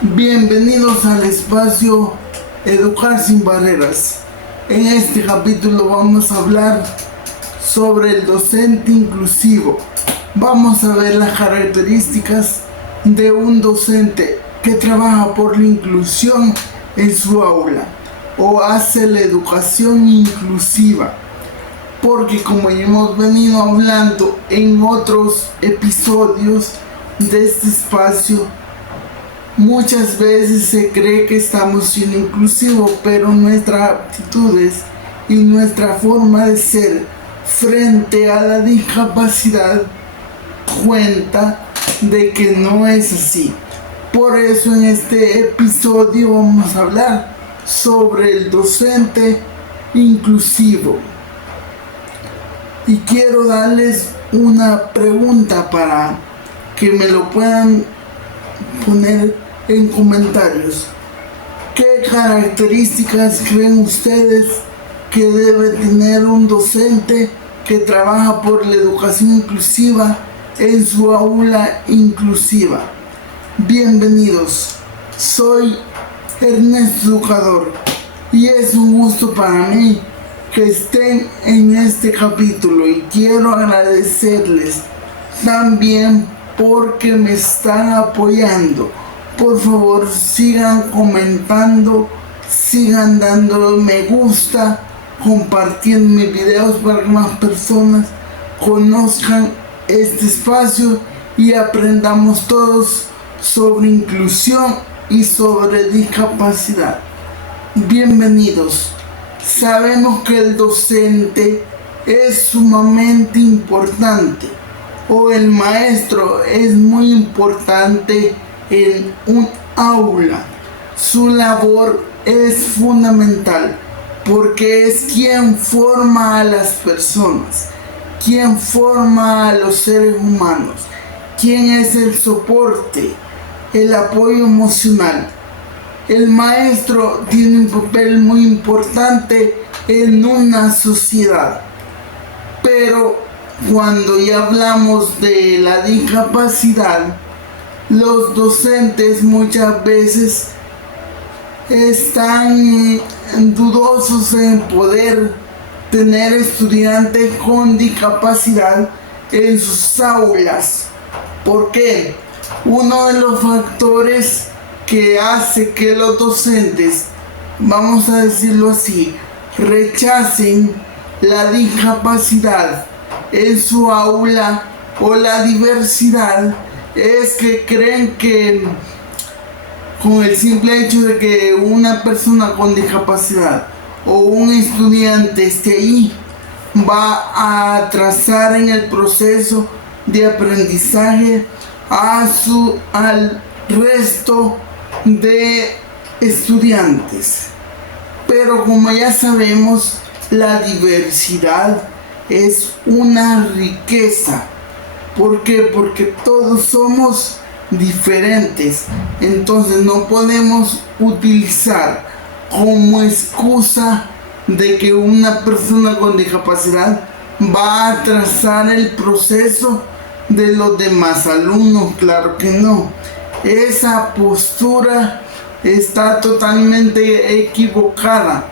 Bienvenidos al espacio Educar sin Barreras. En este capítulo vamos a hablar sobre el docente inclusivo. Vamos a ver las características de un docente que trabaja por la inclusión en su aula o hace la educación inclusiva. Porque como ya hemos venido hablando en otros episodios de este espacio, muchas veces se cree que estamos siendo inclusivos, pero nuestras actitudes y nuestra forma de ser frente a la discapacidad cuenta de que no es así. Por eso en este episodio vamos a hablar sobre el docente inclusivo. Y quiero darles una pregunta para que me lo puedan poner en comentarios. ¿Qué características creen ustedes que debe tener un docente que trabaja por la educación inclusiva en su aula inclusiva? Bienvenidos, soy Ernesto Educador y es un gusto para mí que estén en este capítulo y quiero agradecerles también porque me están apoyando. Por favor, sigan comentando, sigan dando me gusta, compartiendo mis videos para que más personas conozcan este espacio y aprendamos todos sobre inclusión y sobre discapacidad. Bienvenidos. Sabemos que el docente es sumamente importante, o el maestro es muy importante en un aula. Su labor es fundamental porque es quien forma a las personas, quien forma a los seres humanos, quien es el soporte, el apoyo emocional. El maestro tiene un papel muy importante en una sociedad, pero cuando ya hablamos de la discapacidad, los docentes muchas veces están dudosos en poder tener estudiantes con discapacidad en sus aulas. ¿Por qué? Uno de los factores que hace que los docentes, vamos a decirlo así, rechacen la discapacidad en su aula o la diversidad es que creen que con el simple hecho de que una persona con discapacidad o un estudiante esté ahí va a atrasar en el proceso de aprendizaje al resto de estudiantes. Pero como ya sabemos, la diversidad es una riqueza. ¿Por qué? Porque todos somos diferentes. Entonces no podemos utilizar como excusa de que una persona con discapacidad va a atrasar el proceso de los demás alumnos. Claro que no. Esa postura está totalmente equivocada,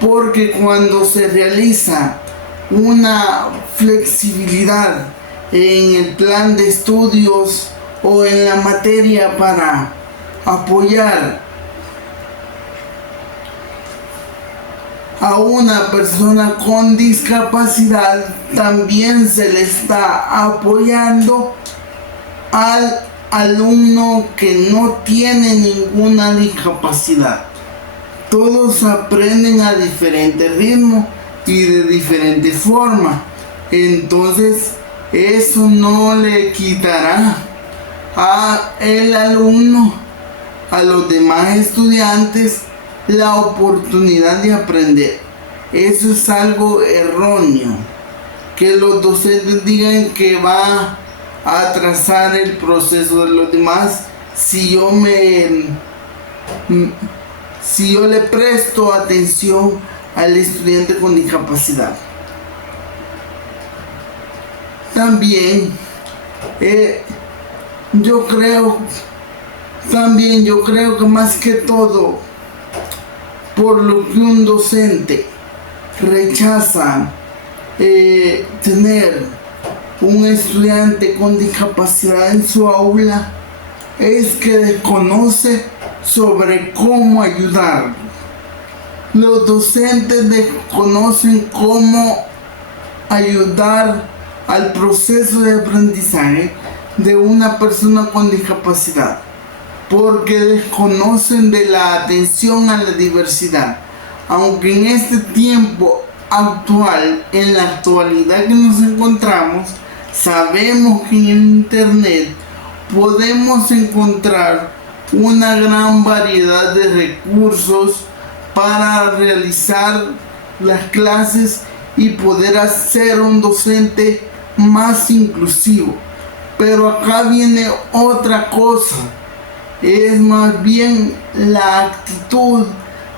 porque cuando se realiza una flexibilidad en el plan de estudios o en la materia para apoyar a una persona con discapacidad, también se le está apoyando al alumno que no tiene ninguna discapacidad. Todos aprenden a diferente ritmo y de diferente forma. Entonces, eso no le quitará a el alumno, a los demás estudiantes, la oportunidad de aprender. Eso es algo erróneo. Que los docentes digan que va a atrasar el proceso de los demás si yo le presto atención al estudiante con discapacidad. También yo creo También yo creo que más que todo, por lo que un docente rechaza tener un estudiante con discapacidad en su aula, es que desconoce sobre cómo ayudarlo. Los docentes desconocen cómo ayudar al proceso de aprendizaje de una persona con discapacidad, porque desconocen de la atención a la diversidad. Aunque en este tiempo actual, en la actualidad que nos encontramos, sabemos que en internet podemos encontrar una gran variedad de recursos para realizar las clases y poder hacer un docente más inclusivo. Pero acá viene otra cosa, es más bien la actitud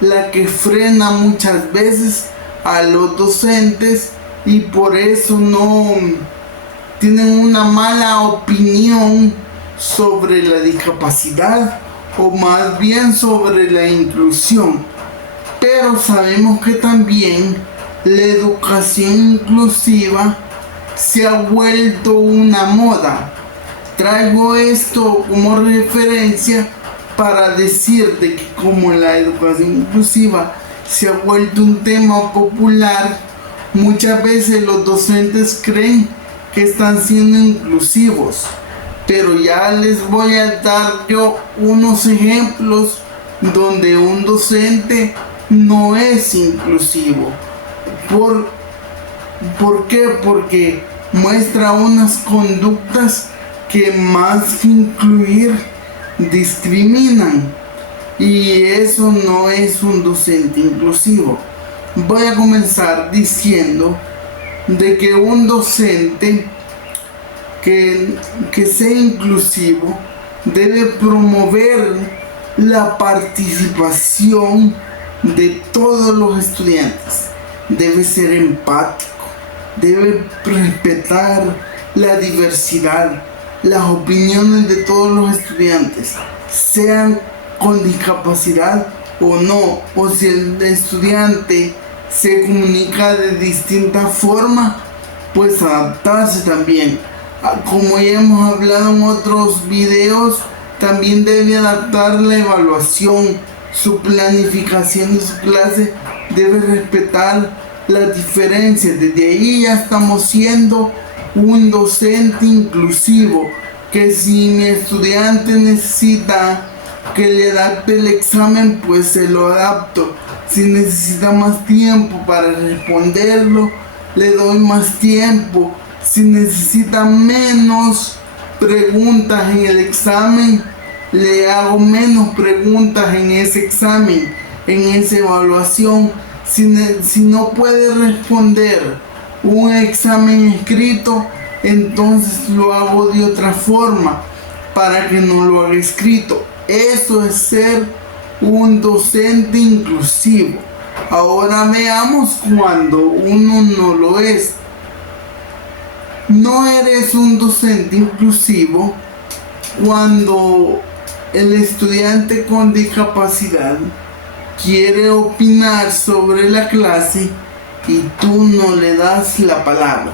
la que frena muchas veces a los docentes y por eso no tienen una mala opinión sobre la discapacidad o más bien sobre la inclusión. Pero sabemos que también la educación inclusiva se ha vuelto una moda. Traigo esto como referencia para decirte que como la educación inclusiva se ha vuelto un tema popular, muchas veces los docentes creen que están siendo inclusivos. Pero ya les voy a dar yo unos ejemplos donde un docente no es inclusivo. ¿Por qué? Porque muestra unas conductas que más que incluir discriminan, y eso no es un docente inclusivo. Voy a comenzar diciendo de que un docente que sea inclusivo debe promover la participación de todos los estudiantes, debe ser empático, debe respetar la diversidad, las opiniones de todos los estudiantes, sean con discapacidad o no, o si el estudiante se comunica de distinta forma, pues adaptarse también. Como ya hemos hablado en otros videos, también debe adaptar la evaluación, su planificación de su clase, debe respetar las diferencias. Desde ahí ya estamos siendo un docente inclusivo, que si mi estudiante necesita que le adapte el examen, pues se lo adapto. Si necesita más tiempo para responderlo, le doy más tiempo. Si necesita menos preguntas en el examen, le hago menos preguntas en ese examen, en esa evaluación. Si no puede responder un examen escrito, entonces lo hago de otra forma para que no lo haga escrito. Eso es ser un docente inclusivo. Ahora veamos cuando uno no lo es. No eres un docente inclusivo cuando el estudiante con discapacidad quiere opinar sobre la clase y tú no le das la palabra.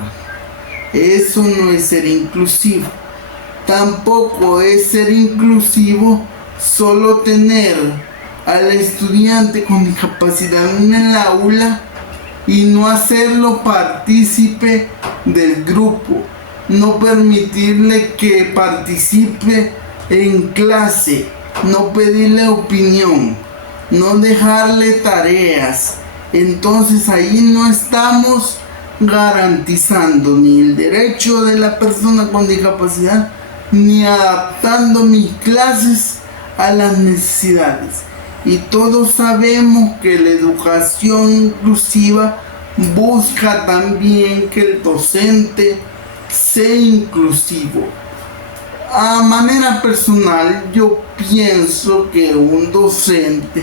Eso no es ser inclusivo. Tampoco es ser inclusivo solo tener al estudiante con discapacidad en el aula y no hacerlo partícipe del grupo, no permitirle que participe en clase, no pedirle opinión, no dejarle tareas. Entonces ahí no estamos garantizando ni el derecho de la persona con discapacidad, ni adaptando mis clases a las necesidades. Y todos sabemos que la educación inclusiva busca también que el docente sea inclusivo. A manera personal, yo pienso que un docente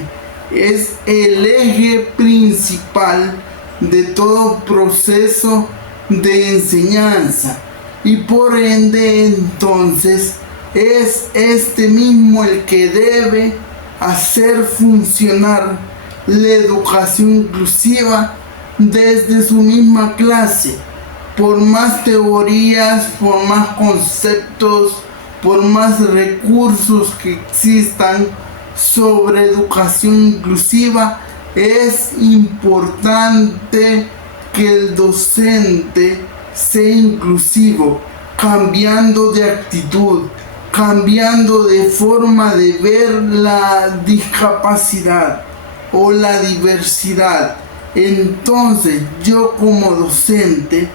es el eje principal de todo proceso de enseñanza y por ende entonces es este mismo el que debe hacer funcionar la educación inclusiva desde su misma clase. Por más teorías, por más conceptos, por más recursos que existan sobre educación inclusiva, es importante que el docente sea inclusivo, cambiando de actitud, cambiando de forma de ver la discapacidad o la diversidad. Entonces, yo como docente,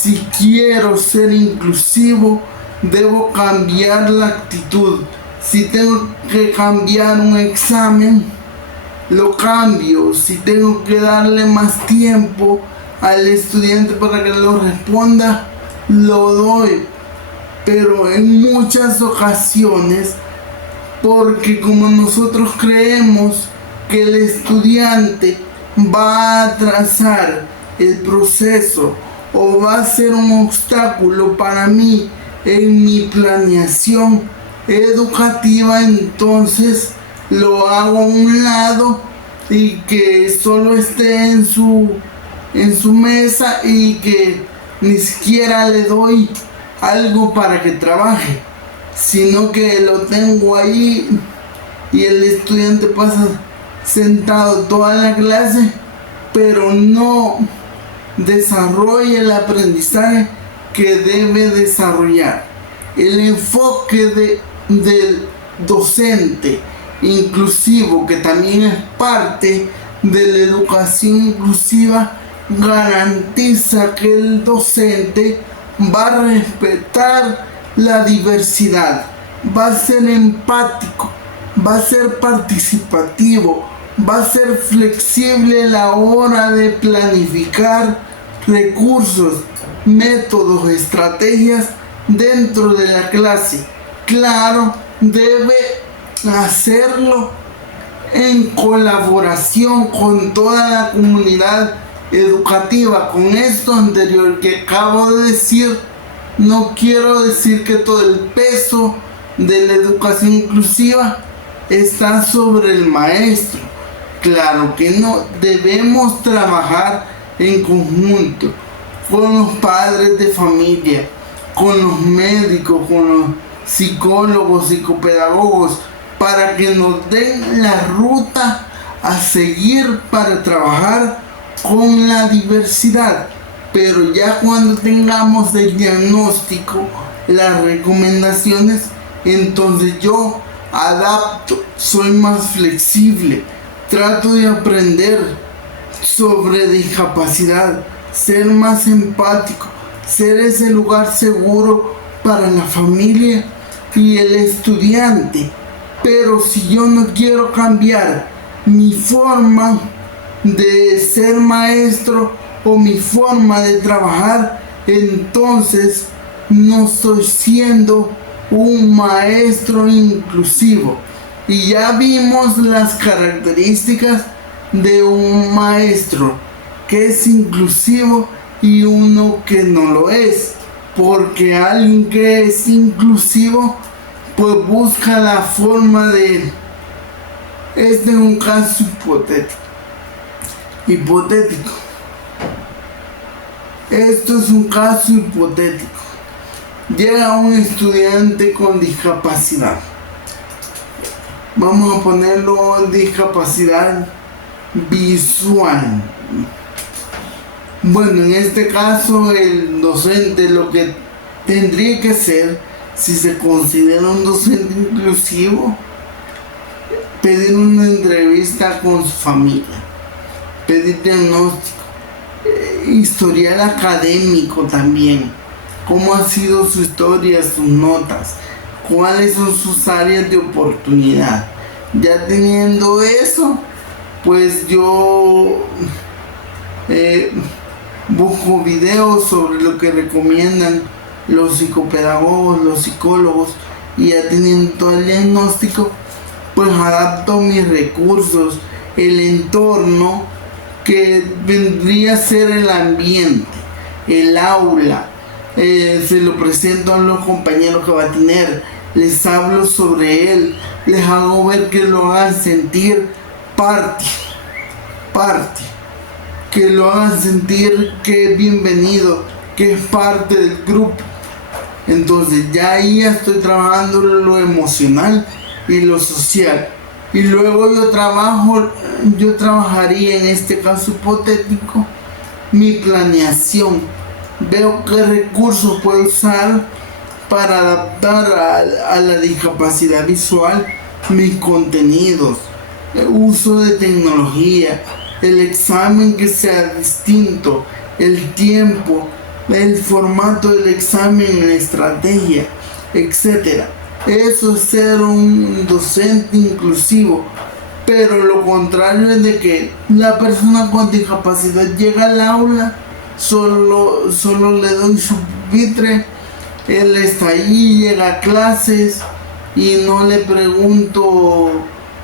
si quiero ser inclusivo, debo cambiar la actitud. Si tengo que cambiar un examen, lo cambio. Si tengo que darle más tiempo al estudiante para que lo responda, lo doy. Pero en muchas ocasiones, porque como nosotros creemos que el estudiante va a atrasar el proceso o va a ser un obstáculo para mí en mi planeación educativa, entonces lo hago a un lado y que solo esté en su mesa y que ni siquiera le doy algo para que trabaje, sino que lo tengo ahí y el estudiante pasa sentado toda la clase, pero no desarrolla el aprendizaje que debe desarrollar. El enfoque del docente inclusivo, que también es parte de la educación inclusiva, garantiza que el docente va a respetar la diversidad, va a ser empático, va a ser participativo, va a ser flexible a la hora de planificar recursos, métodos, estrategias dentro de la clase. Claro, debe hacerlo en colaboración con toda la comunidad educativa. Con esto anterior que acabo de decir, no quiero decir que todo el peso de la educación inclusiva está sobre el maestro. Claro que no, debemos trabajar en conjunto con los padres de familia, con los médicos, con los psicólogos, psicopedagogos, para que nos den la ruta a seguir para trabajar con la diversidad. Pero ya cuando tengamos el diagnóstico, las recomendaciones, entonces yo adapto, soy más flexible, trato de aprender sobre discapacidad, ser más empático, ser ese lugar seguro para la familia y el estudiante. Pero si yo no quiero cambiar mi forma de ser maestro o mi forma de trabajar, entonces no estoy siendo un maestro inclusivo. Y ya vimos las características de un maestro que es inclusivo y uno que no lo es, porque alguien que es inclusivo pues busca la forma de... Este es un caso hipotético. Esto es un caso hipotético. Llega un estudiante con discapacidad. Vamos a ponerlo en discapacidad visual. Bueno, en este caso el docente lo que tendría que hacer, si se considera un docente inclusivo, pedir una entrevista con su familia, pedir diagnóstico, historial académico también, cómo ha sido su historia, sus notas, cuáles son sus áreas de oportunidad. Ya teniendo eso, pues yo busco videos sobre lo que recomiendan los psicopedagogos, los psicólogos, y ya teniendo todo el diagnóstico, pues adapto mis recursos, el entorno que vendría a ser el ambiente, el aula, se lo presento a los compañeros que va a tener, les hablo sobre él, les hago ver que lo hagan sentir parte, que lo hagan sentir que es bienvenido, que es parte del grupo. Entonces ya ahí estoy trabajando lo emocional y lo social. Y luego yo trabajaría en este caso hipotético mi planeación. Veo qué recursos puedo usar para adaptar a la discapacidad visual mis contenidos, el uso de tecnología, el examen que sea distinto, el tiempo, el formato del examen, la estrategia, etc. Eso es ser un docente inclusivo. Pero lo contrario es de que la persona con discapacidad llega al aula, solo le doy su pupitre, él está ahí, llega a clases y no le pregunto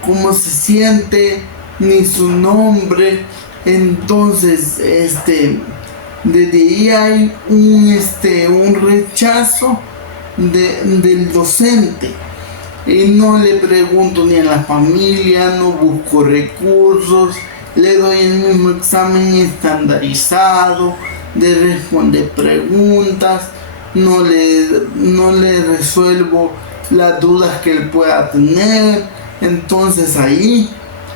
cómo se siente ni su nombre. Entonces desde ahí hay un rechazo del docente. Y no le pregunto ni a la familia, no busco recursos, le doy el mismo examen estandarizado de responder preguntas, no le resuelvo las dudas que él pueda tener. Entonces ahí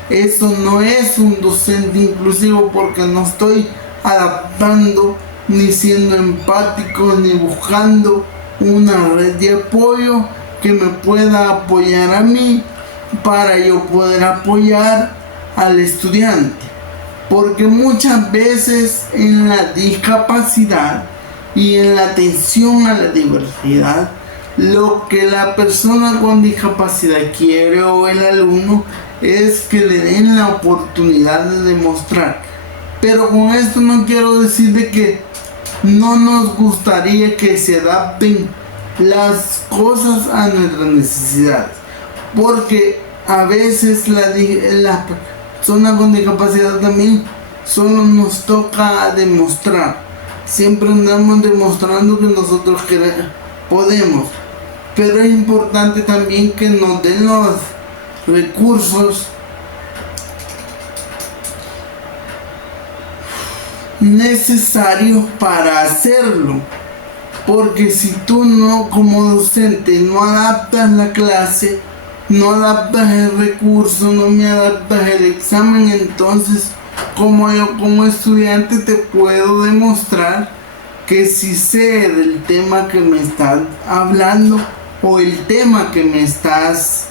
eso no es un docente inclusivo, porque no estoy adaptando, ni siendo empático, ni buscando una red de apoyo que me pueda apoyar a mí para yo poder apoyar al estudiante. Porque muchas veces en la discapacidad y en la atención a la diversidad, lo que la persona con discapacidad quiere, o el alumno, es que le den la oportunidad de demostrar. Pero con esto no quiero decir de que no nos gustaría que se adapten las cosas a nuestras necesidades, porque a veces la persona con discapacidad también solo nos toca demostrar. Siempre andamos demostrando que nosotros podemos, pero es importante también que nos den los recursos necesarios para hacerlo. Porque si tú no, como docente, no adaptas la clase, no adaptas el recurso, no me adaptas el examen, entonces como yo como estudiante te puedo demostrar que sí sé del tema que me estás hablando o el tema que me estás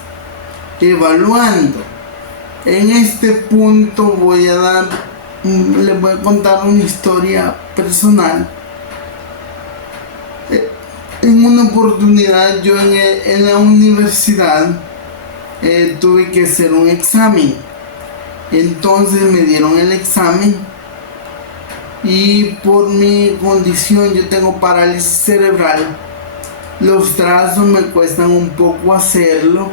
evaluando. En este punto les voy a contar una historia personal. En una oportunidad yo en la universidad tuve que hacer un examen. Entonces me dieron el examen y por mi condición, yo tengo parálisis cerebral, los trazos me cuestan un poco hacerlo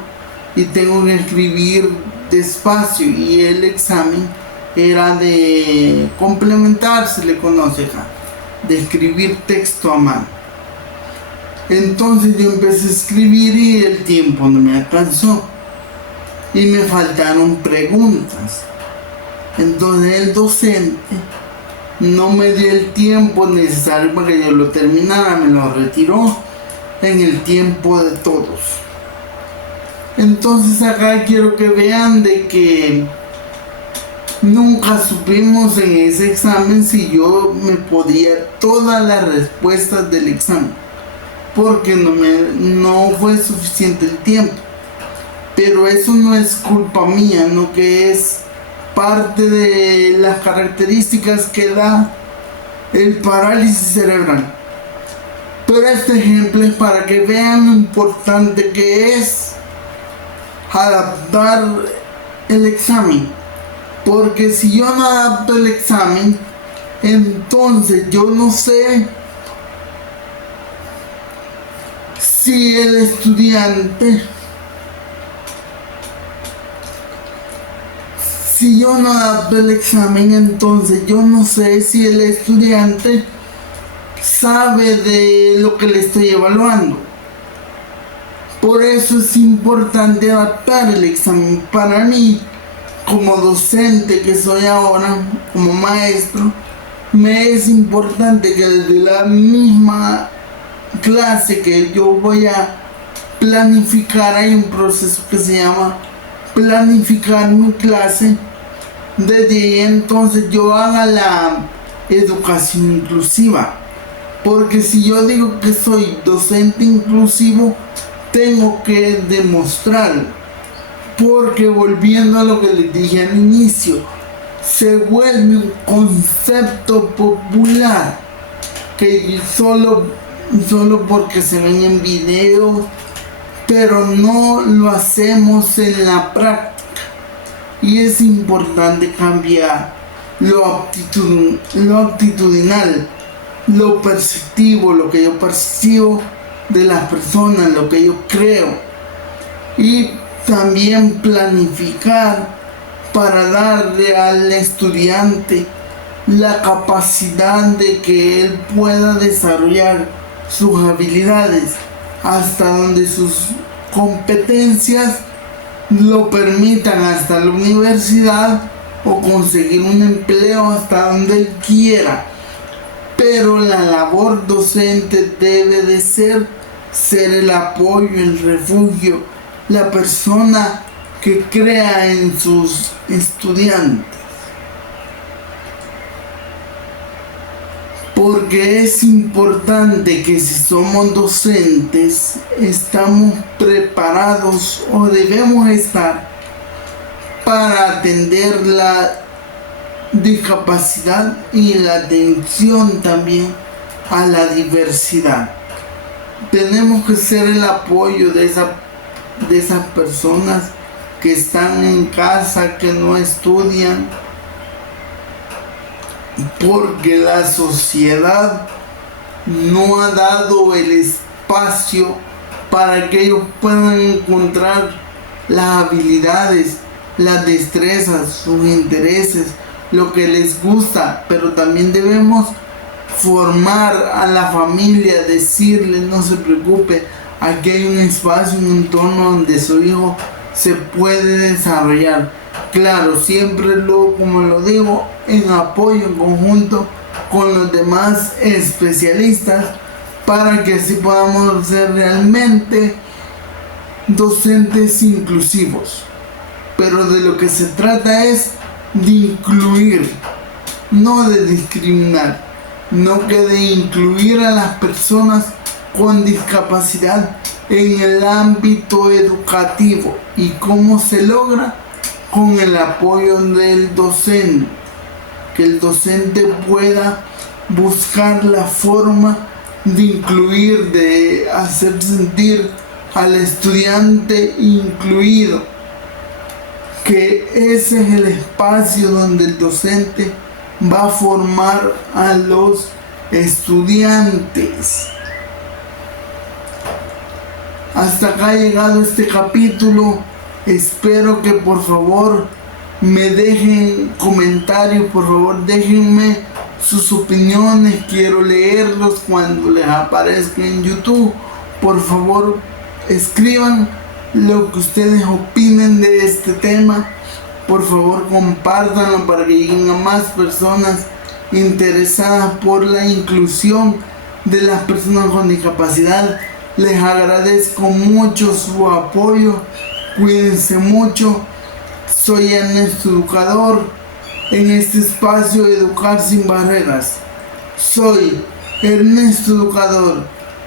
y tengo que escribir despacio, y el examen era de complementar, se le conoce acá, de escribir texto a mano. Entonces yo empecé a escribir y el tiempo no me alcanzó y me faltaron preguntas. Entonces el docente no me dio el tiempo necesario para que yo lo terminara, me lo retiró en el tiempo de todos. Entonces acá quiero que vean de que nunca supimos en ese examen si yo me podía todas las respuestas del examen, porque no fue suficiente el tiempo. Pero eso no es culpa mía, no, que es parte de las características que da el parálisis cerebral. Pero este ejemplo es para que vean lo importante que es adaptar el examen. Porque si yo no adapto el examen, entonces yo no sé si el estudiante, si yo no adapto el examen, entonces yo no sé si el estudiante sabe de lo que le estoy evaluando. Por eso es importante adaptar el examen. Para mí, como docente que soy ahora, como maestro, me es importante que desde la misma clase que yo voy a planificar, hay un proceso que se llama planificar mi clase. Desde ahí entonces yo haga la educación inclusiva, porque si yo digo que soy docente inclusivo, tengo que demostrar, porque volviendo a lo que les dije al inicio, se vuelve un concepto popular que solo porque se ven en videos, pero no lo hacemos en la práctica. Y es importante cambiar lo actitudinal, lo perceptivo, lo que yo percibo de las personas, lo que yo creo. Y también planificar para darle al estudiante la capacidad de que él pueda desarrollar sus habilidades hasta donde sus competencias lo permitan, hasta la universidad o conseguir un empleo hasta donde él quiera. Pero la labor docente debe de ser el apoyo, el refugio, la persona que crea en sus estudiantes. Porque es importante que si somos docentes, estamos preparados o debemos estar para atender la discapacidad y la atención también a la diversidad. Tenemos que ser el apoyo de esas personas que están en casa, que no estudian, porque la sociedad no ha dado el espacio para que ellos puedan encontrar las habilidades, las destrezas, sus intereses, lo que les gusta. Pero también debemos formar a la familia, decirle: no se preocupe, aquí hay un espacio, un entorno donde su hijo se puede desarrollar. Claro, siempre como lo digo, en apoyo, en conjunto con los demás especialistas, para que así podamos ser realmente docentes inclusivos. Pero de lo que se trata es de incluir, no de discriminar, no que de incluir a las personas con discapacidad en el ámbito educativo. ¿Y cómo se logra? Con el apoyo del docente, que el docente pueda buscar la forma de incluir, de hacer sentir al estudiante incluido, que ese es el espacio donde el docente va a formar a los estudiantes. Hasta acá ha llegado este capítulo. Espero que por favor me dejen comentarios, por favor déjenme sus opiniones, quiero leerlos cuando les aparezca en YouTube. Por favor escriban lo que ustedes opinen de este tema, por favor compártanlo para que lleguen a más personas interesadas por la inclusión de las personas con discapacidad. Les agradezco mucho su apoyo. Cuídense mucho. Soy Ernesto Educador, en este espacio de Educar Sin Barreras. Soy Ernesto Educador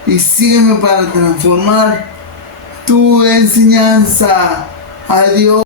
y sígueme para transformar tu enseñanza. Adiós.